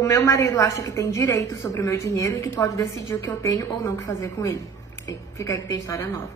O meu marido acha que tem direito sobre o meu dinheiro e que pode decidir o que eu tenho ou não que fazer com ele. Fica aí que tem história nova.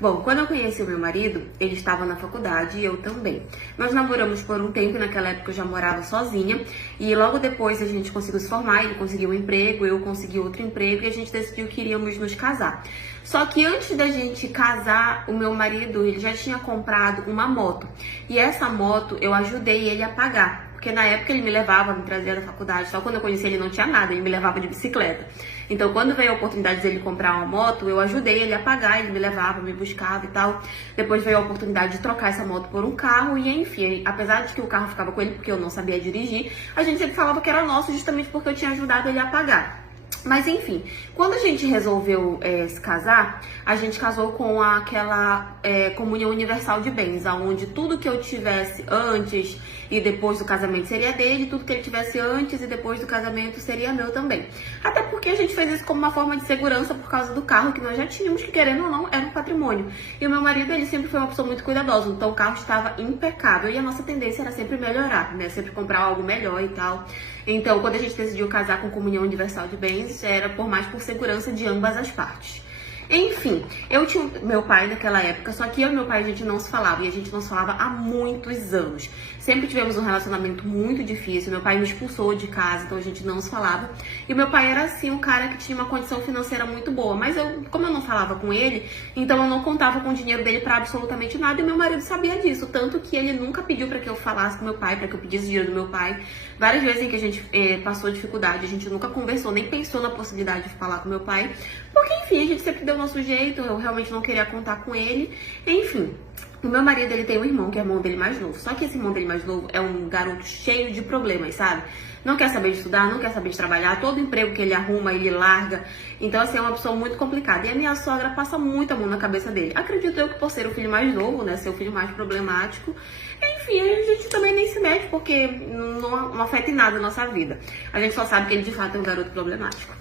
Bom, quando eu conheci o meu marido, ele estava na faculdade e eu também. Nós namoramos por um tempo, naquela época eu já morava sozinha. E logo depois a gente conseguiu se formar, ele conseguiu um emprego, eu consegui outro emprego e a gente decidiu que iríamos nos casar. Só que antes da gente casar, o meu marido, ele já tinha comprado uma moto. E essa moto eu ajudei ele a pagar. Porque na época ele me levava, me trazia da faculdade, só quando eu conheci ele não tinha nada, ele me levava de bicicleta. Então quando veio a oportunidade dele comprar uma moto, eu ajudei ele a pagar, ele me levava, me buscava e tal. Depois veio a oportunidade de trocar essa moto por um carro e enfim, apesar de que o carro ficava com ele porque eu não sabia dirigir, a gente sempre falava que era nosso justamente porque eu tinha ajudado ele a pagar. Mas enfim, quando a gente resolveu se casar, a gente casou com aquela comunhão universal de bens, onde tudo que eu tivesse antes e depois do casamento seria dele, tudo que ele tivesse antes e depois do casamento seria meu também. Até porque a gente fez isso como uma forma de segurança por causa do carro que nós já tínhamos, que querendo ou não, era um patrimônio. E o meu marido, ele sempre foi uma pessoa muito cuidadosa, então o carro estava impecável e a nossa tendência era sempre melhorar, né? Sempre comprar algo melhor e tal. Então, quando a gente decidiu casar com comunhão universal de bens, era por segurança de ambas as partes. Enfim, eu tinha meu pai naquela época, só que eu e meu pai a gente não se falava, e a gente não se falava há muitos anos. Sempre tivemos um relacionamento muito difícil, meu pai me expulsou de casa, então a gente não se falava. E meu pai era assim, um cara que tinha uma condição financeira muito boa, mas como eu não falava com ele, então eu não contava com o dinheiro dele pra absolutamente nada, e meu marido sabia disso, tanto que ele nunca pediu pra que eu falasse com meu pai, pra que eu pedisse dinheiro do meu pai. Várias vezes em que a gente passou dificuldade, a gente nunca conversou, nem pensou na possibilidade de falar com meu pai, porque enfim, a gente sempre deu o nosso jeito, eu realmente não queria contar com ele, enfim. O meu marido, ele tem um irmão, que é o irmão dele mais novo. Só que esse irmão dele mais novo é um garoto cheio de problemas, sabe? Não quer saber de estudar, não quer saber de trabalhar. Todo emprego que ele arruma, ele larga. Então, assim, é uma pessoa muito complicada. E a minha sogra passa muito a mão na cabeça dele. Acredito eu que por ser o filho mais novo, né? Ser o filho mais problemático. Enfim, a gente também nem se mete, porque não afeta em nada a nossa vida. A gente só sabe que ele, de fato, é um garoto problemático.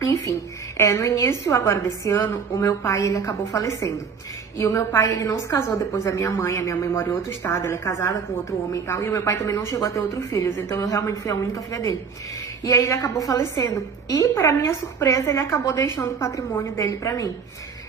Enfim, no início agora desse ano, o meu pai, ele acabou falecendo. E o meu pai, ele não se casou depois da minha mãe. A minha mãe mora em outro estado, ela é casada com outro homem e tal. E o meu pai também não chegou a ter outros filhos, então eu realmente fui a única filha dele. E aí ele acabou falecendo. E, para minha surpresa, ele acabou deixando o patrimônio dele pra mim.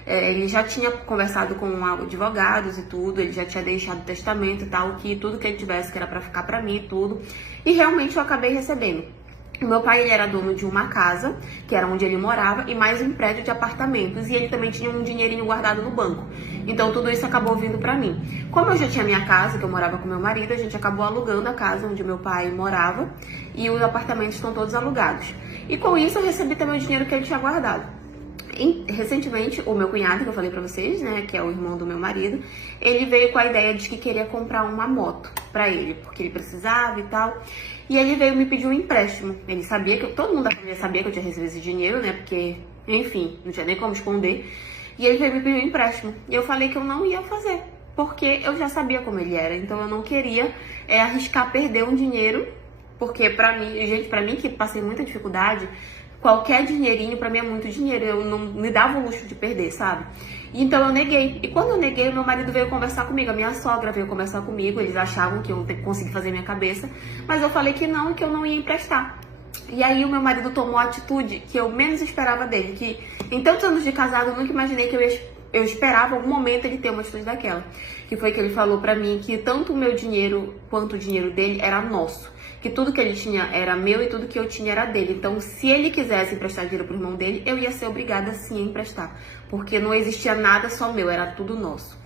Ele já tinha conversado com advogados e tudo, ele já tinha deixado testamento e tal, que tudo que ele tivesse que era pra ficar pra mim e tudo. E realmente eu acabei recebendo. O meu pai, ele era dono de uma casa, que era onde ele morava, e mais um prédio de apartamentos. E ele também tinha um dinheirinho guardado no banco. Então, tudo isso acabou vindo pra mim. Como eu já tinha minha casa, que eu morava com meu marido, a gente acabou alugando a casa onde meu pai morava. E os apartamentos estão todos alugados. E com isso, eu recebi também o dinheiro que ele tinha guardado. Recentemente, o meu cunhado, que eu falei pra vocês, né, que é o irmão do meu marido, ele veio com a ideia de que queria comprar uma moto pra ele, porque ele precisava e tal. E ele veio me pedir um empréstimo. Ele sabia que todo mundo da família sabia que eu tinha recebido esse dinheiro, né, porque, enfim, não tinha nem como esconder. E ele veio me pedir um empréstimo. E eu falei que eu não ia fazer, porque eu já sabia como ele era. Então eu não queria arriscar perder um dinheiro, porque pra mim, gente, pra mim que passei muita dificuldade, qualquer dinheirinho pra mim é muito dinheiro, eu não me dava o luxo de perder, sabe? Então eu neguei. E quando eu neguei, meu marido veio conversar comigo, a minha sogra veio conversar comigo, eles achavam que eu não conseguia fazer minha cabeça, mas eu falei que eu não ia emprestar. E aí o meu marido tomou a atitude que eu menos esperava dele, que em tantos anos de casado eu nunca imaginei que eu esperava algum momento ele ter uma atitude daquela. Que foi que ele falou pra mim que tanto o meu dinheiro quanto o dinheiro dele era nosso. Que tudo que ele tinha era meu e tudo que eu tinha era dele. Então, se ele quisesse emprestar dinheiro pro irmão dele, eu ia ser obrigada sim a emprestar. Porque não existia nada só meu, era tudo nosso.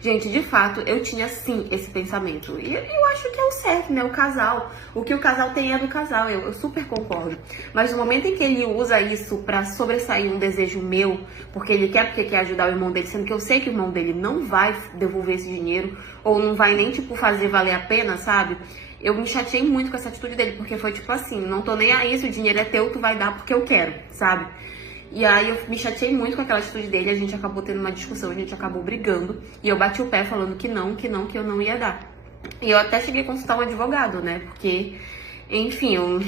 Gente, de fato, eu tinha sim esse pensamento. E eu acho que é o certo, né? O casal. O que o casal tem é do casal. Eu super concordo. Mas no momento em que ele usa isso pra sobressair um desejo meu, porque ele porque quer ajudar o irmão dele, sendo que eu sei que o irmão dele não vai devolver esse dinheiro, ou não vai nem, tipo, fazer valer a pena, sabe? Eu me chateei muito com essa atitude dele, porque foi tipo assim, não tô nem aí, se o dinheiro é teu, tu vai dar porque eu quero, sabe? E aí eu me chateei muito com aquela atitude dele, a gente acabou tendo uma discussão, a gente acabou brigando, e eu bati o pé falando que eu não ia dar. E eu até cheguei a consultar um advogado, né, porque, enfim, eu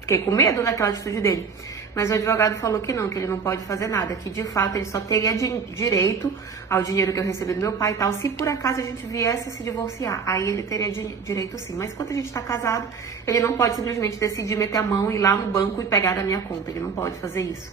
fiquei com medo daquela atitude dele. Mas o advogado falou que ele não pode fazer nada, que de fato ele só teria direito ao dinheiro que eu recebi do meu pai e tal, se por acaso a gente viesse a se divorciar. Aí ele teria direito sim. Mas enquanto a gente tá casado, ele não pode simplesmente decidir meter a mão, ir lá no banco e pegar da minha conta. Ele não pode fazer isso.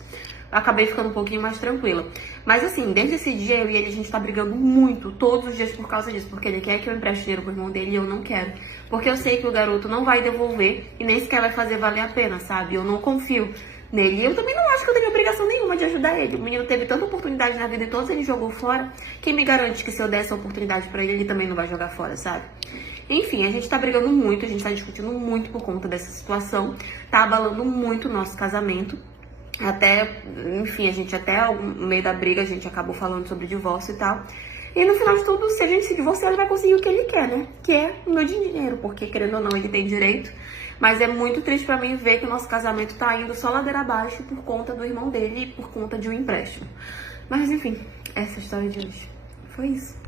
Eu acabei ficando um pouquinho mais tranquila. Mas assim, desde esse dia eu e ele, a gente tá brigando muito, todos os dias por causa disso. Porque ele quer que eu empreste dinheiro pro irmão dele e eu não quero. Porque eu sei que o garoto não vai devolver e nem sequer vai fazer valer a pena, sabe? Eu não confio nele. E eu também não acho que eu tenho obrigação nenhuma de ajudar ele. O menino teve tanta oportunidade na vida e todos ele jogou fora. Quem me garante que se eu der essa oportunidade pra ele, ele também não vai jogar fora, sabe? Enfim, a gente tá brigando muito, a gente tá discutindo muito por conta dessa situação. Tá abalando muito o nosso casamento. Até, enfim, a gente até no meio da briga a gente acabou falando sobre divórcio e tal. E no final de tudo, se a gente se divorciar, ele vai conseguir o que ele quer, né? Que é o meu dinheiro, porque querendo ou não, ele tem direito. Mas é muito triste pra mim ver que o nosso casamento tá indo só ladeira abaixo por conta do irmão dele e por conta de um empréstimo. Mas enfim, essa é a história de hoje. Foi isso.